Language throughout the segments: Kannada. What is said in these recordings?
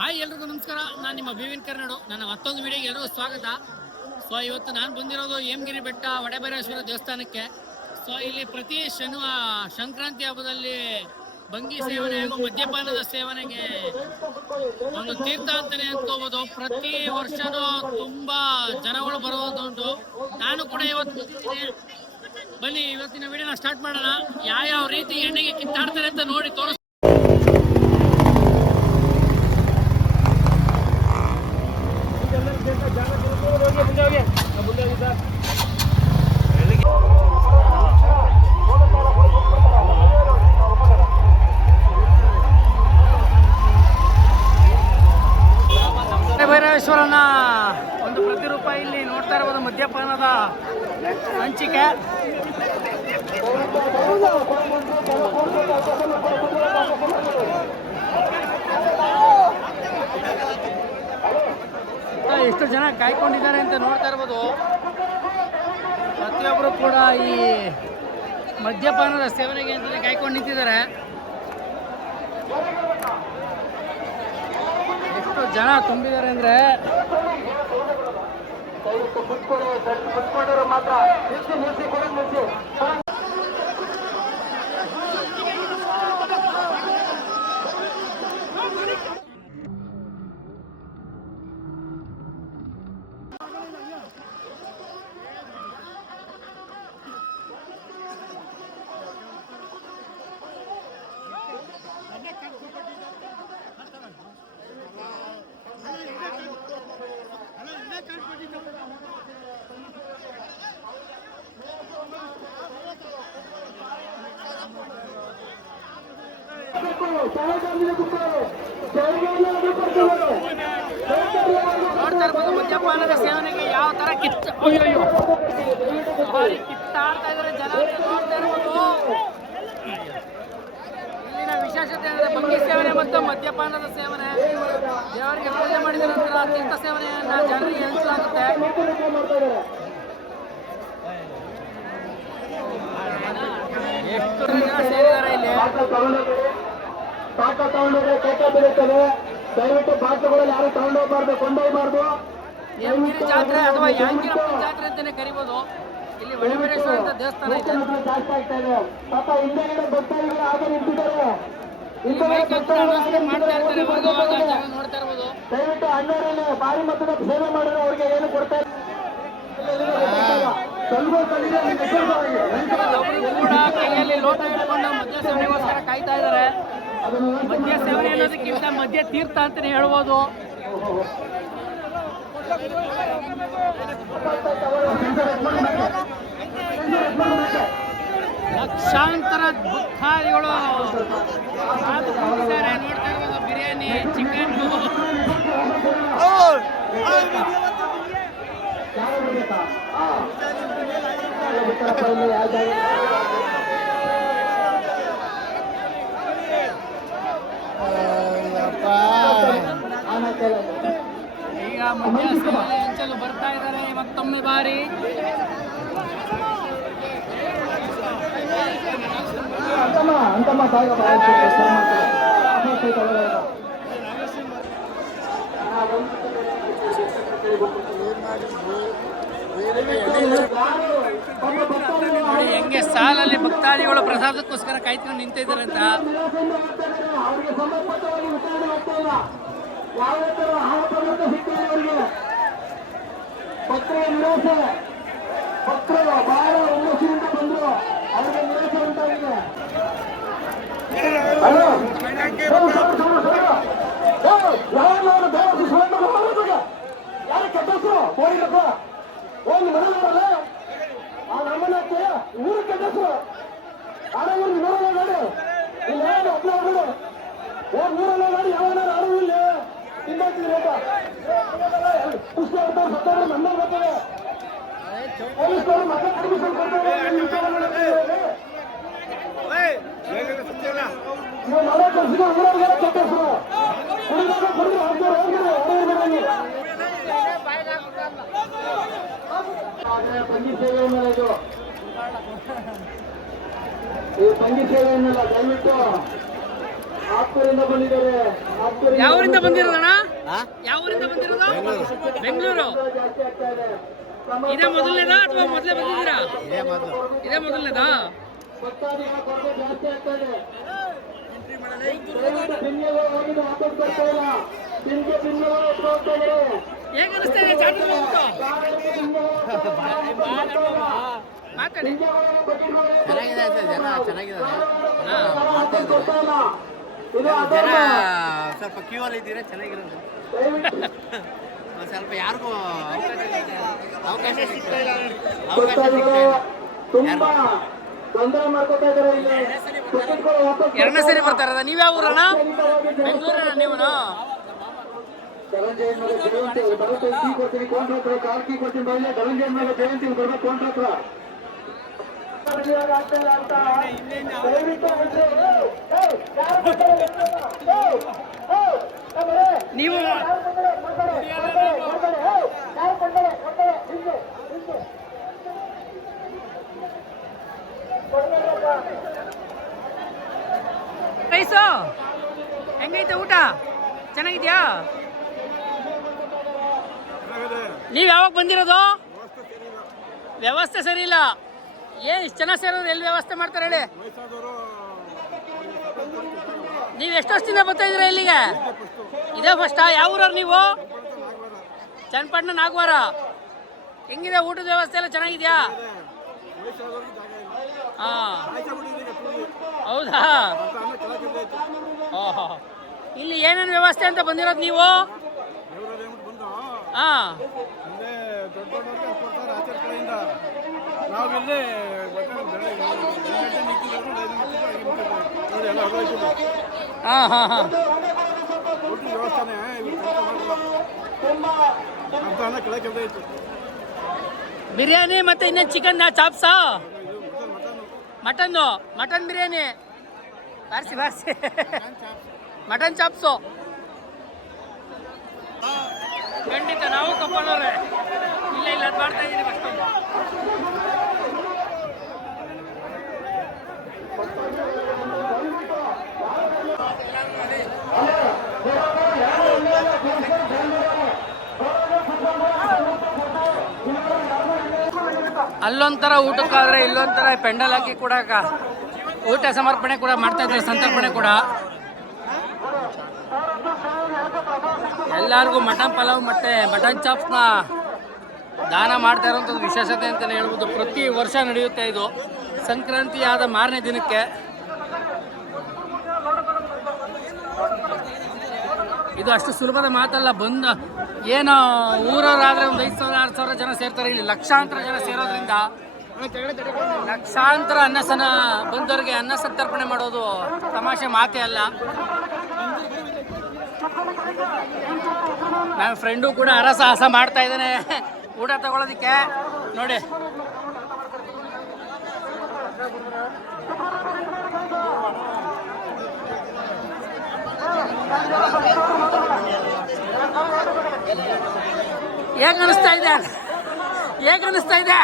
ಹಾಯ್ ಎಲ್ರಿಗೂ ನಮಸ್ಕಾರ. ನಾನು ನಿಮ್ಮ ಬಿವಿನ್ ಕರ್ನಾಡು. ನನ್ನ ಮತ್ತೊಂದು ವಿಡಿಯೋಗೆ ಎಲ್ಲರಿಗೂ ಸ್ವಾಗತ. ಸೊ ಇವತ್ತು ನಾನು ಬಂದಿರೋದು ಹೇಮಗಿರಿ ಬೆಟ್ಟ ವಡೆಬರೇಶ್ವರ ದೇವಸ್ಥಾನಕ್ಕೆ. ಸೊ ಇಲ್ಲಿ ಪ್ರತಿ ಶನಿವಾರ, ಸಂಕ್ರಾಂತಿ ಹಬ್ಬದಲ್ಲಿ ಭಂಗಿ ಸೇವನೆ ಹಾಗೂ ಮದ್ಯಪಾನದ ಸೇವನೆಗೆ ಒಂದು ತೀರ್ಥ ಅಂತಾನೆ ಪ್ರತಿ ವರ್ಷನೂ ತುಂಬಾ ಜನಗಳು ಬರೋದುಂಟು ನಾನು ಕೂಡ ಇವತ್ತು. ಬನ್ನಿ ಇವತ್ತಿನ ವಿಡಿಯೋನ ಸ್ಟಾರ್ಟ್ ಮಾಡೋಣ. ಯಾವ ರೀತಿ ಎಣ್ಣೆಗೆ ಕಿತ್ತಾಡ್ತಾರೆ ಅಂತ ನೋಡಿ ತೋರಿಸ್ ಒಂದು ಪ್ರತಿರೂಪ ಇಲ್ಲಿ ನೋಡ್ತಾ ಇರ್ಬೋದು ಮದ್ಯಪಾನದ ಹಂಚಿಕೆ ಆ, ಎಷ್ಟು ಜನ ಕಾಯ್ಕೊಂಡಿದ್ದಾರೆ ಅಂತ ನೋಡ್ತಾ ಇರ್ಬೋದು. ಪ್ರತಿಯೊಬ್ಬರು ಕೂಡ ಈ ಮದ್ಯಪಾನದ ಸೇವನೆಗೆ ಅಂತಲೇ ಕಾಯ್ಕೊಂಡು ನಿಂತಿದ್ದಾರೆ. ಎಷ್ಟು ಜನ ತುಂಬಿದ್ದಾರೆ ಅಂದ್ರೆ ಮಾತ್ರ ಮದ್ಯಪಾನದ ಸೇವನೆಗೆ ಯಾವ ತರ ಕಿತ್ತ. ಭಾರಿ ಕಿತ್ತಾಡ್ತಾ ಇದಾರೆ ಜನ ನೋಡ್ತಾ ಇರ್ಬೋದು. ಇಲ್ಲಿನ ವಿಶೇಷತೆ ಅಂದರೆ ಭಂಗಿ ಸೇವನೆ ಮತ್ತು ಮದ್ಯಪಾನದ ಸೇವನೆ. ದೇವರಿಗೆ ಪೂಜೆ ಮಾಡಿದ ನಂತರ ಅತ್ಯಂತ ಸೇವನೆಯನ್ನ ಜನರಿಗೆ ಹಂಚಲಾಗುತ್ತೆ. ಎಷ್ಟು ಜನ ಸೇರಿದ್ದಾರೆ ಇಲ್ಲಿ? ಬಾಟ್ಲು ತಗೊಂಡೋದ್ರೆ ಕೇಕ ಬೀಳುತ್ತದೆ ದಯವಿಟ್ಟು ಪಾಕಗಳಲ್ಲಿ ಯಾರು ತಗೊಂಡೋಗ್ಬಾರ್ದು ಕೊಂಡೋಗ್ಬಾರ್ದು. ಜಾತ್ರೆ ಅಥವಾ ಯಾಂಗಿರಪ್ಪನ ಜಾತ್ರೆ ಅಂತಾನೆ ಕರಿಬೋದು. ಇಲ್ಲಿ ವಡಬೇರೇಶ್ವರ ಅಂತ ದೇವಸ್ಥಾನ ಇದೆ. ಜಾಸ್ತಿ ಆಗ್ತಾ ಇದೆ. ಪಾಪ ಹಿಂದೆಗಡೆ ಭಕ್ತಾದಿಗಳು ನಿಂತಿದ್ದಾರೆ. ದಯವಿಟ್ಟು ಅಣ್ಣವರಲ್ಲಿ ಭಾರಿ ಮೊತ್ತದ ಸೇವೆ ಮಾಡಿದ್ರೆ ಅವ್ರಿಗೆ ಏನು ಕೊಡ್ತಾ ಇಲ್ಲ. ಕೂಡ ಕೈಯಲ್ಲಿ ಲೋಟ ಹಿಡ್ಕೊಂಡು ಕಾಯ್ತಾ ಇದ್ದಾರೆ. ಮದ್ಯ ಸೇವನೆ ಅನ್ನೋದಕ್ಕಿಂತ ಮದ್ಯ ತೀರ್ಥ ಅಂತಲೇ ಹೇಳ್ಬೋದು ಲಕ್ಷಾಂತರ ಭಕ್ತಾದಿಗಳು. ನೋಡ್ತಾ ಬಿರಿಯಾನಿ ಚಿಕನ್ ಈಗ ಹಂಚಲು ಬರ್ತಾ ಇದ್ದಾರೆ ಮತ್ತೊಮ್ಮೆ ಬಾರಿ. ಹೆಂಗೆ ಸಾಲಲ್ಲಿ ಭಕ್ತಾದಿಗಳು ಪ್ರಸಾದಕ್ಕೋಸ್ಕರ ಕಾಯ್ಕೊಂಡು ನಿಂತಿದ್ದಾರೆ ಅಂತ. ಅವರಿಗೆ ಸಮರ್ಪಕವಾಗಿ ವಿತರಣೆ ಆಗ್ತಾ ಇಲ್ಲ ಯಾವುದೇ ತರ ಆಹಾರ ಸಿಗ್ತಿದೆ ಅವರಿಗೆ ಪತ್ರ ನಿರಾಸೆ ಭಕ್ತರು ಬಹಳ ಹುಮ್ಮಸ್ಸಿನಿಂದ ಬಂದ್ರು ಅವರಿಗೆ ನಿರಾಸೆ ಉಂಟಾಗಿದೆ ಹಲೋ ಯಾರು ದೇವಸ್ಥಾನ ಸುಳ್ಳು ಮಾಡೋದಾಗ ಯಾರು ಕೆಟ್ಟಸು ಹೋಗಿಲ್ಲಪ್ಪ ಒಂದು ಮನೆಯವರಲ್ಲ ಆ ನಮ್ಮನಕ್ಕೆ ಊರು ಕೆಟ್ಟಸು ಆಡೋದು ನೂರಲ್ಲ ಗಾಡಿ ಇಲ್ಲ ಹತ್ರ ಹೋಗ್ಬಿಡು ಏ ನೂರಲ್ಲ ಗಾಡಿ ಯಾವನ ಆಡೋದು ಈ ಪಂಗಿ ಸೇವೆ ಅನ್ನಲ್ಲ ಇದು ಈ ಪಂಗಿ ಸೇವೆ ಅನ್ನಲ್ಲ ದಯವಿಟ್ಟು ಆಪ್ತರಿಂದ ಬಂದಿದ್ದಾರೆ. ಆಪ್ತರಿಂದ ಯಾವ ಊರಿಂದ ಬಂದಿರೋದಣ್ಣ? ಯಾವ ಊರಿಂದ ಬಂದಿರೋದು? ಬೆಂಗಳೂರು. ಜಾಸ್ತಿ ಆಗ್ತಾ ಇದೆ. ಇದೇ ಮೊದಲನೇದಾ ಅಥವಾ ಮೊದಲೇ ಬಂದಿದ್ದೀರಾ? ಇದೇ ಮೊದಲನೇದಾ? ಹೋಗಿ ವಾಪಸ್ ಬರ್ತಾ ಇಲ್ಲ. ಬಿನ್ಗೆ ಬಿನ್ನೆಗಳು ಎತ್ತು ಹೋಗ್ತಾ ಇದ್ದಾರೆ ಹೇಗೆ ಅನಿಸ್ತಾ ಇದೆ? ಜಾತ್ರೆ ಬಂದ್ಬಿಟ್ಟು ಮಾತಾಡಿ. ಚೆನ್ನಾಗಿದೆ ಸರ್ ಜನ ಚೆನ್ನಾಗಿದ್ದಾರೆ ಇದು ಜನ. ಸ್ವಲ್ಪ ಕ್ಯೂ ಅಲ್ಲಿ ಇದ್ದೀರಾ? ಚೆನ್ನಾಗಿರೋದು. ಸ್ವಲ್ಪ ಯಾರಿಗೂ ಅವಕಾಶ ಸಿಗ್ತಾ ಇಲ್ಲ. ಅವಕಾಶ ಸಿಗ್ತಾ ಇಲ್ಲ. ಎರಡನೇ ಸರಿ ಬರ್ತಾರದ ನೀವ್ ಯಾವ ಊರಣ್ಣ? ಬೆಂಗಳೂರಣ್ಣ ನೀವು ಧನಂಜಯ ಜಯಂತಿ ಬರುತ್ತೆ. ಕೀ ಕೊಡ್ತೀನಿ ಕೌಂಟ್ರ್ ಹತ್ರ ಕಾರ್ ಕೀ ಕೊಡ್ತೀನಿ ಬರ್ಬೇಕು ಕೌಂಟ್ರ್ ಅಂತ ದಯವಿಟ್ಟು. ನೀವು. ರೈಸು ಹೆಂಗೈತೆ ಊಟ ಚೆನ್ನಾಗಿದ್ಯಾ ನೀವು ಯಾವಾಗ ಬಂದಿರೋದು ವ್ಯವಸ್ಥೆ ಸರಿ ಇಲ್ಲ ಏನ್ ಇಷ್ಟು ಜನ ಸೇರೋದು ಎಲ್ಲಿ ವ್ಯವಸ್ಥೆ ಮಾಡ್ತಾರೆ ಹೇಳಿ? ನೀವು ಎಷ್ಟು ವರ್ಷದಿಂದ ಬರ್ತಾ ಇದ್ದೀರಾ ಇಲ್ಲಿಗೆ? ಇದೇ ಫಸ್ಟಾ ಯಾವ ಊರವ್ರು ನೀವು? ಚನ್ನಪಟ್ಟಣ ನಾಗವಾರ. ಹೆಂಗಿದೆ ಊಟದ ವ್ಯವಸ್ಥೆ ಎಲ್ಲ ಚೆನ್ನಾಗಿದೆಯಾ? ಹಾಂ. ಹೌದಾ? ಓಹೋ. ಇಲ್ಲಿ ಏನೇನು ವ್ಯವಸ್ಥೆ ಅಂತ ಬಂದಿರೋದು ನೀವು? ಹಾ. ನಾವಿಲ್ಲಿ ಹಾ ಹಾ ಹಾ. ಬಿರಿಯಾನಿ ಮತ್ತೆ ಇನ್ನೇನು ಚಿಕನ್ ಚಾಪ್ಸಾ ಇದು ಮಟನ್ ಮಟನ್ ಮಟನ್ನು ಮಟನ್ ಬಿರಿಯಾನಿ. ಬಾರಿಸಿ ಬಾರಿಸಿ. ಮಟನ್ ಚಾಪ್ಸು ಖಂಡಿತ, ನಾವು ಕಪ್ಪನವ್ರೆ ಇಲ್ಲ ಇಲ್ಲ, ಅದು ಮಾಡ್ತಾ ಇದ್ದೀನಿ ಅಷ್ಟೊಂದು ಅಲ್ಲೊಂಥರ ಊಟಕ್ಕಾದ್ರೆ ಇಲ್ಲೊಂಥರ ಪೆಂಡಲ್ ಹಾಕಿ ಕೂಡ ಊಟ ಸಮರ್ಪಣೆ ಕೂಡ ಮಾಡ್ತಾ ಇದ್ದಾರೆ ಸಂತರ್ಪಣೆ ಕೂಡ. ಎಲ್ಲರಿಗೂ ಮಟನ್ ಪಲಾವ್, ಮತ್ತೆ ಮಟನ್ ಚಾಪ್ಸ್ನ ದಾನ ಮಾಡ್ತಾ ಇರುವಂಥದ್ದು ವಿಶೇಷತೆ ಅಂತಲೇ ಹೇಳ್ಬೋದು. ಪ್ರತಿ ವರ್ಷ ನಡೆಯುತ್ತೆ ಇದು. ಸಂಕ್ರಾಂತಿ ಆದ ಮಾರನೇ ದಿನಕ್ಕೆ ಇದು ಅಷ್ಟು ಸುಲಭದ ಮಾತಲ್ಲ, ಬಂದ ಏನು ಊರವರಾದ್ರೆ ಒಂದು ಐದು ಸಾವಿರ, ಆರು ಸಾವಿರ ಜನ ಸೇರ್ತಾರೆ. ಇಲ್ಲಿ ಲಕ್ಷಾಂತರ ಜನ ಸೇರೋದ್ರಿಂದ ಲಕ್ಷಾಂತರ ಅನ್ನಸನ ಬಂದವರಿಗೆ ಅನ್ನ ಸತ್ತರ್ಪಣೆ ಮಾಡೋದು ತಮಾಷೆ ಮಾತೇ ಅಲ್ಲ. ನನ್ನ ಫ್ರೆಂಡು ಕೂಡ ಹರಸಾಹಸ ಮಾಡ್ತಾ ಇದ್ದಾನೆ. ಊಟ ತಗೊಳ್ಳೋದಕ್ಕೆ ನೋಡಿ. ಹೇಗ್ ಅನಿಸ್ತಾ ಇದೆ? ಹೇಗ್ ಅನಿಸ್ತಾ ಇದೆ?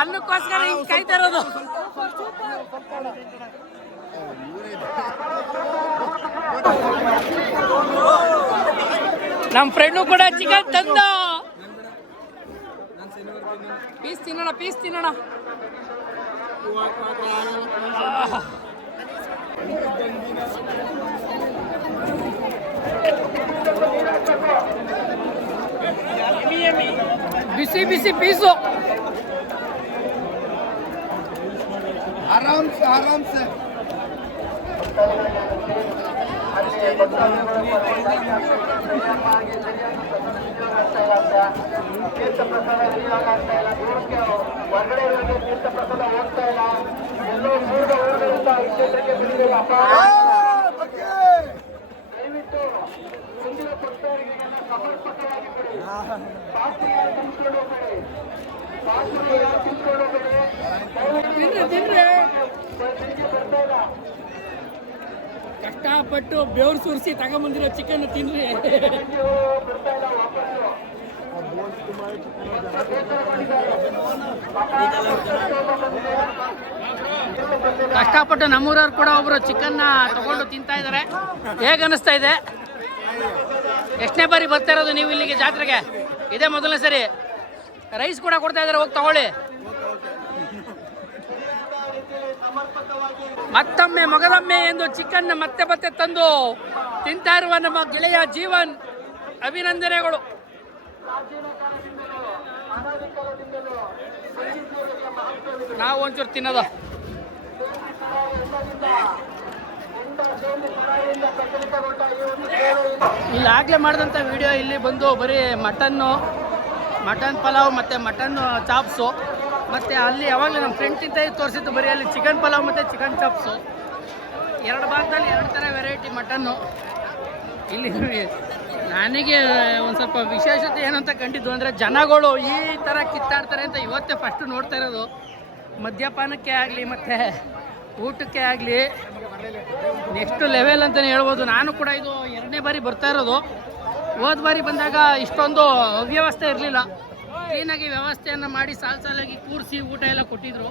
ಅನ್ನಕ್ಕೋಸ್ಕರ ಹಿಂಗ್ ಕಾಯ್ತಾ ಇರೋದು ನಮ್ಮ ಫ್ರೆಂಡು ಕೂಡ ಚಿಕನ್ ತಂದ ಪೀಸ್ ತಿನ್ನೋಣ ಪೀಸ್ ತಿನ್ನೋಣ ಆಹ್. ಬಿಸಿ ಬಿಸಿ ಪೀಸು ಆರಾಮ್ ಆರಾಮ್ ತೀರ್ಥ ಪ್ರಸಾದ ವಿನಿಯೋಗ ಆಗ್ತಾ ಇಲ್ಲ ದೂರಕ್ಕೆ ಹೊರಗಡೆ ಇರೋರಿಗೆ ತೀರ್ಥ ಪ್ರಸಾದ ಹೋಗ್ತಾ ಇಲ್ಲ ಎಲ್ಲೋ ಮೂರ್ಗ ಊರುಗಳಿಂದ ಈ ಕ್ಷೇತ್ರಕ್ಕೆ ಬಂದಿರಲ್ಲ ದಯವಿಟ್ಟು ಮುಂದಿನ ಭಕ್ತರಿಗೆ ಸಮರ್ಪಕವಾಗಿ ಕೊಡಿ ಪಾತ್ರೆಯನ್ನು ತುಂಬಿಕೊಂಡು ಹೋಗಬೇಡಿ ಪಾತ್ರೆಯನ್ನು ತುಂಬಿಕೊಂಡು ಹೋಗಬೇಡಿ ಬರ್ತಾ ಇಲ್ಲ ಕಷ್ಟಪಟ್ಟು ಬೆವರು ಸುರಿಸಿ ತಗೊಂಬಂದಿರೋ ಚಿಕನ್ ತಿನ್ರಿ. ಕಷ್ಟಪಟ್ಟು ನಮ್ಮೂರವ್ರು ಕೂಡ ಒಬ್ರು ಚಿಕನ್ನ ತಗೊಂಡು ತಿಂತಾ ಇದ್ದಾರೆ ಹೇಗೆ ಅನಿಸ್ತಾ ಇದೆ? ಎಷ್ಟನೇ ಬಾರಿ ಬರ್ತಾ ಇರೋದು ನೀವು ಇಲ್ಲಿಗೆ ಜಾತ್ರೆಗೆ? ಇದೇ ಮೊದಲನೇ ಸರಿ. ರೈಸ್ ಕೂಡ ಕೊಡ್ತಾ ಇದ್ದಾರೆ ಹೋಗಿ ತಗೊಳ್ಳಿ. ಮತ್ತೊಮ್ಮೆ ಮೊಗಲೊಮ್ಮೆ ಎಂದು ಚಿಕನ್ ಮತ್ತೆ ಮತ್ತೆ ತಂದು ತಿಂತಾ ಇರುವ ನಮ್ಮ ಗೆಳೆಯ ಜೀವನ್ ಅಭಿನಂದನೆಗಳು. ನಾವು ಒಂಚೂರು ತಿನ್ನೋದು. ಇಲ್ಲಿ ಆಗ್ಲೇ ಮಾಡಿದಂಥ ವಿಡಿಯೋ ಇಲ್ಲಿ ಬಂದು ಬರೀ ಮಟನ್ನು, ಮಟನ್ ಪಲಾವ್ ಮತ್ತು ಮಟನ್ ಚಾಪ್ಸು ಮತ್ತು ಅಲ್ಲಿ ಯಾವಾಗಲೂ ನಮ್ಮ ಫ್ರೆಂಡ್ ತಿಂತ ತೋರಿಸಿದ್ದು ಬರೀ ಅಲ್ಲಿ ಚಿಕನ್ ಪಲಾವ್ ಮತ್ತು ಚಿಕನ್ ಚಾಪ್ಸು ಎರಡು ಭಾಗದಲ್ಲಿ ಎರಡು ಥರ ವೆರೈಟಿ ಮಟನ್ನು ಇಲ್ಲಿ ನನಗೆ ಒಂದು ಸ್ವಲ್ಪ ವಿಶೇಷತೆ ಏನಂತ ಕಂಡಿದ್ದು ಅಂದರೆ ಜನಗಳು ಈ ಥರ ಕಿತ್ತಾಡ್ತಾರೆ ಅಂತ ಇವತ್ತೇ ಫಸ್ಟ್ ನೋಡ್ತಾ ಇರೋದು. ಮದ್ಯಪಾನಕ್ಕೆ ಆಗಲಿ ಮತ್ತು ಊಟಕ್ಕೆ ಆಗಲಿ ನೆಕ್ಸ್ಟ್ ಲೆವೆಲ್ ಅಂತಲೇ ಹೇಳ್ಬೋದು. ನಾನು ಕೂಡ ಇದು ಎರಡನೇ ಬಾರಿ ಬರ್ತಾ ಇರೋದು. ಹೋದ ಬಾರಿ ಬಂದಾಗ ಇಷ್ಟೊಂದು ಅವ್ಯವಸ್ಥೆ ಇರಲಿಲ್ಲ. ಕ್ಲೀನಾಗಿ ವ್ಯವಸ್ಥೆಯನ್ನು ಮಾಡಿ ಸಾಲು ಸಾಲಾಗಿ ಕೂರಿಸಿ ಊಟ ಎಲ್ಲ ಕೊಟ್ಟಿದ್ರು.